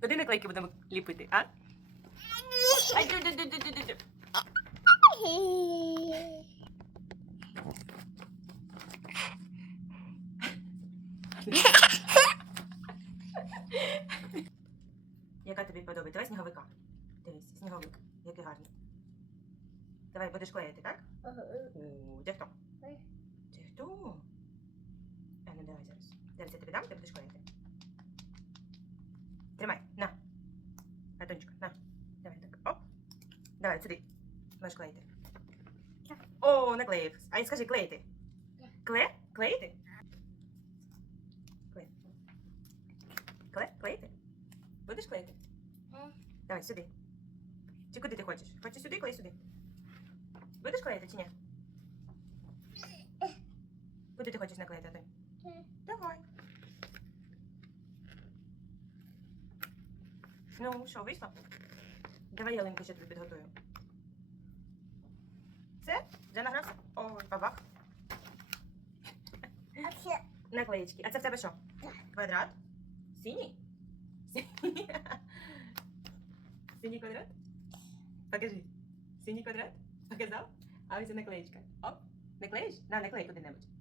Куди наклейки будемо ліпити, а? Ай, ду, ду, ду, ду, ду, ду. Яка тобі подобається? Давай сніговика. Дивись, сніговик. Який гарний. Давай будеш клеїти, так? О, де? Хто? А ну давай зараз. Я тобі дам, ти будеш клеїти. Тримай, на. Антончик, на. Давай так. Оп. Давай сюди. Можеш клеїти. О, наклеїв. А й скажи, клеїти. Кле? Клеїти? Клей. Кле? Клеїти? Будеш клеїти? Давай сюди. Чи куди ти хочеш? Хочеш сюди, клей сюди. Будеш клеїти чи ні? Куди ти хочеш наклеїти, Антон? Давай. Ну, що, вийшло? Давай ялинку ще тобі підготую. Все? Вже награвся? Ой, бабах. А ще Наклеїчки. А це в тебе що? Квадрат? Синій? Синій. Синій квадрат? Покажи. Синій квадрат? Показав? А ось і наклеїчка. Оп. Наклеїш? На, наклей куди-небудь.